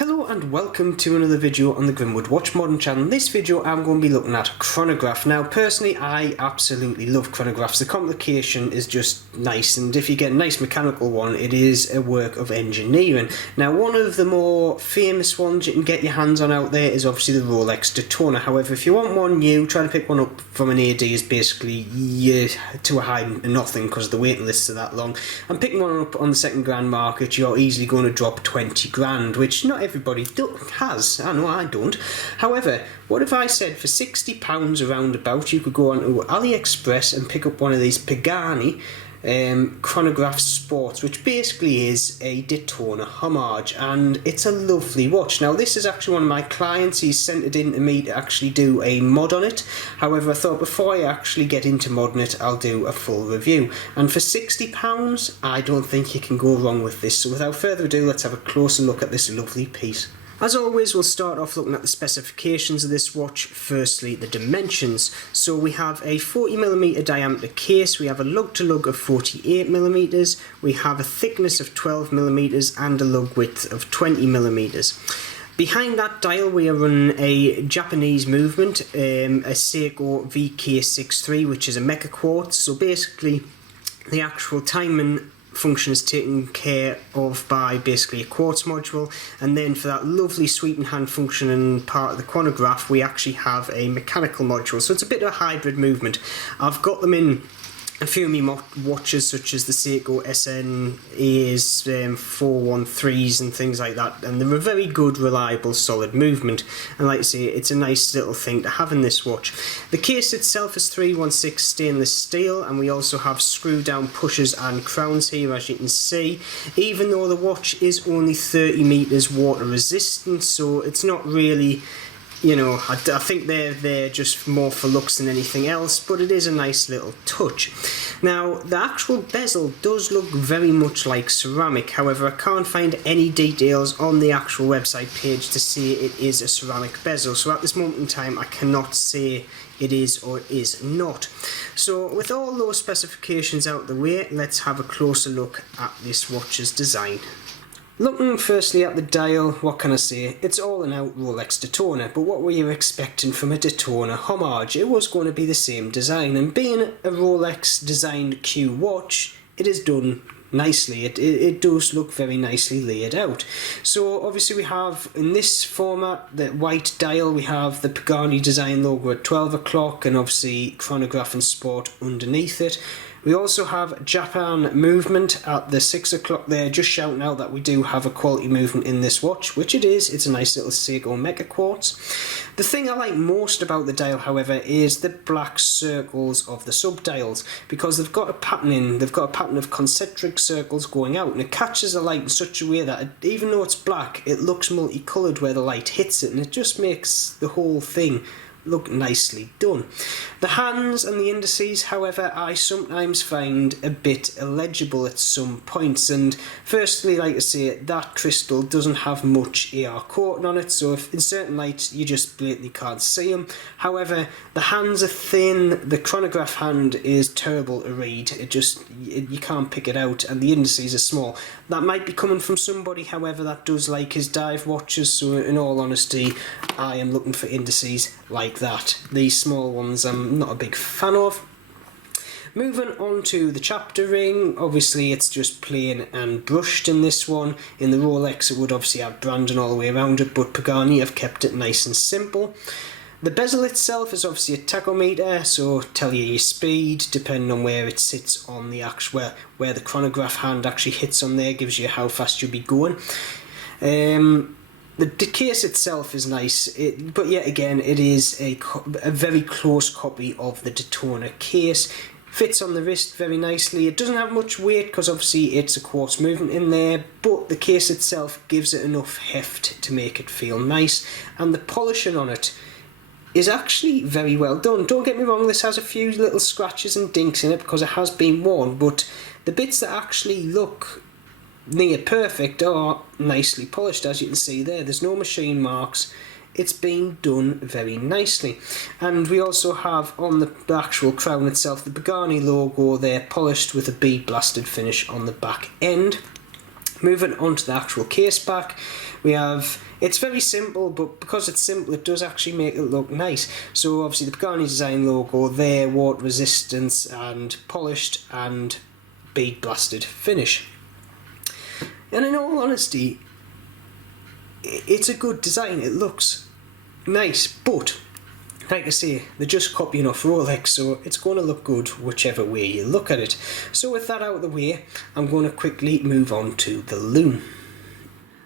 Hello and welcome to another video on the Grimwood Watch Modern channel. In this video I'm going to be looking at chronograph. Now personally I absolutely love chronographs. The complication is just nice, and if you get a nice mechanical one it is a work of engineering. Now one of the more famous ones you can get your hands on out there is obviously the Rolex Daytona. However, if you want one new, trying to pick one up from an AD is basically to a high nothing because the waiting lists are that long. And picking one up on the second grand market you're easily going to drop 20 grand, which not everybody has. I know I don't. However, what if I said for £60 around about you could go on to AliExpress and pick up one of these Pagani Chronograph Sport, which basically is a Daytona Homage, and it's a lovely watch. Now this is actually one of my clients. He's sent it in to me to actually do a mod on it. However, I thought before I actually get into modding it I'll do a full review, and for £60 I don't think you can go wrong with this. So without further ado, let's have a closer look at this lovely piece. As always, we'll start off looking at the specifications of this watch. Firstly, the dimensions. So we have a 40mm diameter case, we have a lug-to-lug of 48mm, we have a thickness of 12mm and a lug width of 20mm. Behind that dial we are running a Japanese movement, a Seiko VK63, which is a mecha quartz. So basically the actual timing function is taken care of by basically a quartz module, and then for that lovely sweeping hand function and part of the chronograph we actually have a mechanical module. So it's a bit of a hybrid movement. I've got them in a few of my watches such as the Seiko SNAs, 413s and things like that, and they're a very good, reliable, solid movement, and like I say, it's a nice little thing to have in this watch. The case itself is 316 stainless steel, and we also have screw down pushers and crowns here, as you can see, even though the watch is only 30 meters water resistant, so it's not really, you know, I think they're just more for looks than anything else, but it is a nice little touch. Now, the actual bezel does look very much like ceramic. However, I can't find any details on the actual website page to say it is a ceramic bezel. So at this moment in time, I cannot say it is or is not. So with all those specifications out the way, let's have a closer look at this watch's design. Looking firstly at the dial, what can I say? It's all in out Rolex Daytona, but what were you expecting from a Daytona Homage? It was going to be the same design, and being a Rolex designed Q watch, it is done nicely. It does look very nicely laid out. So obviously we have in this format the white dial, we have the Pagani design logo at 12 o'clock and obviously Chronograph and Sport underneath it. We also have Japan movement at the 6 o'clock there, just shouting out that we do have a quality movement in this watch, which it is. It's a nice little Seiko mecha quartz. The thing I like most about the dial, however, is the black circles of the sub-dials, because they've got a pattern of concentric circles going out, and it catches the light in such a way that even though it's black, it looks multicoloured where the light hits it, and it just makes the whole thing look nicely done. The hands and the indices, however, I sometimes find a bit illegible at some points, and firstly, like I say, that crystal doesn't have much AR coating on it, so if in certain lights you just blatantly can't see them. However, the hands are thin, the chronograph hand is terrible to read, you can't pick it out, and the indices are small. That might be coming from somebody, however, that does like his dive watches, so in all honesty, I am looking for indices like that. These small ones I'm not a big fan of. Moving on to the chapter ring, obviously it's just plain and brushed in this one. In the Rolex it would obviously have branding all the way around it, but Pagani have kept it nice and simple. The bezel itself is obviously a tachometer, so tell you your speed depending on where it sits on the actual, where the chronograph hand actually hits on there, gives you how fast you'll be going. The case itself is nice, but yet again it is a very close copy of the Daytona case. Fits on the wrist very nicely. It doesn't have much weight because obviously it's a quartz movement in there, but the case itself gives it enough heft to make it feel nice, and the polishing on it is actually very well done. Don't get me wrong, this has a few little scratches and dinks in it because it has been worn, but the bits that actually look near perfect are nicely polished, as you can see there. There's no machine marks. It's been done very nicely. And we also have on the actual crown itself the Pagani logo there, polished with a bead blasted finish on the back end. Moving on to the actual case back, we have, it's very simple, but because it's simple it does actually make it look nice. So obviously the Pagani design logo there, water resistance and polished and bead blasted finish. And in all honesty, it's a good design, it looks nice, but like I say, they're just copying off Rolex, so it's going to look good whichever way you look at it. So with that out of the way, I'm going to quickly move on to the Lume.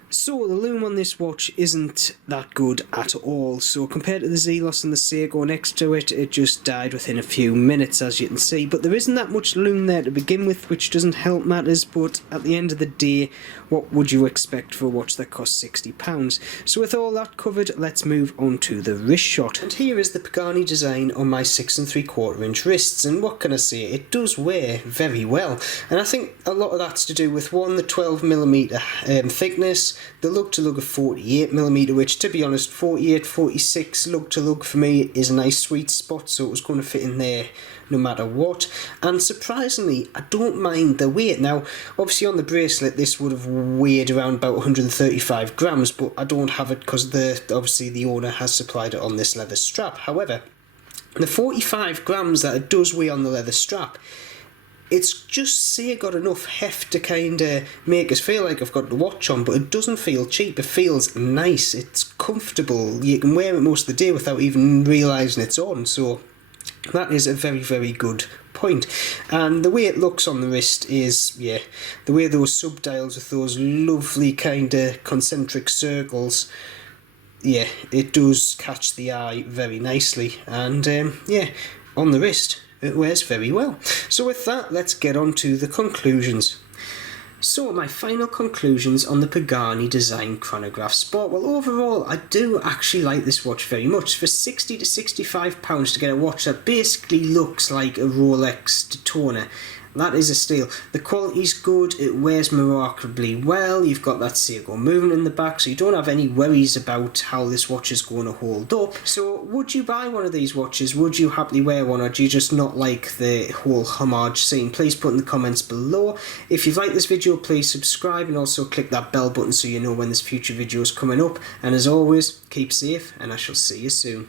So the Lume on this watch isn't that good at all, so compared to the Zelos and the Seiko next to it, it just died within a few minutes, as you can see. But there isn't that much Lume there to begin with, which doesn't help matters, but at the end of the day, what would you expect for a watch that costs £60? So with all that covered, let's move on to the wrist shot. And here is the Pagani design on my 6 3/4 inch wrists, and what can I say, it does wear very well. And I think a lot of that's to do with, one, the 12mm thickness, the lug to lug of 48mm, which to be honest, 48, 46 lug to lug for me is a nice sweet spot, so it was going to fit in there no matter what. And surprisingly, I don't mind the weight. Now obviously on the bracelet this would have weighed around about 135 grams, but I don't have it because obviously the owner has supplied it on this leather strap. However, the 45 grams that it does weigh on the leather strap, it's just say got enough heft to kind of make us feel like I've got the watch on, but it doesn't feel cheap. It feels nice, it's comfortable, you can wear it most of the day without even realising it's on, so that is a very, very good point. And the way it looks on the wrist is, yeah, the way those subdials with those lovely kind of concentric circles, yeah, it does catch the eye very nicely. And yeah, on the wrist it wears very well. So with that, let's get on to the conclusions. So my final conclusions on the Pagani design Chronograph Sport. Well, overall I do actually like this watch very much. For £60 to £65 to get a watch that basically looks like a Rolex Daytona, that is a steal. The quality's good, it wears remarkably well, you've got that Seiko movement in the back, so you don't have any worries about how this watch is going to hold up. So would you buy one of these watches? Would you happily wear one, or do you just not like the whole homage scene? Please put in the comments below. If you've liked this video, please subscribe and also click that bell button so you know when there's future videos coming up. And as always, keep safe and I shall see you soon.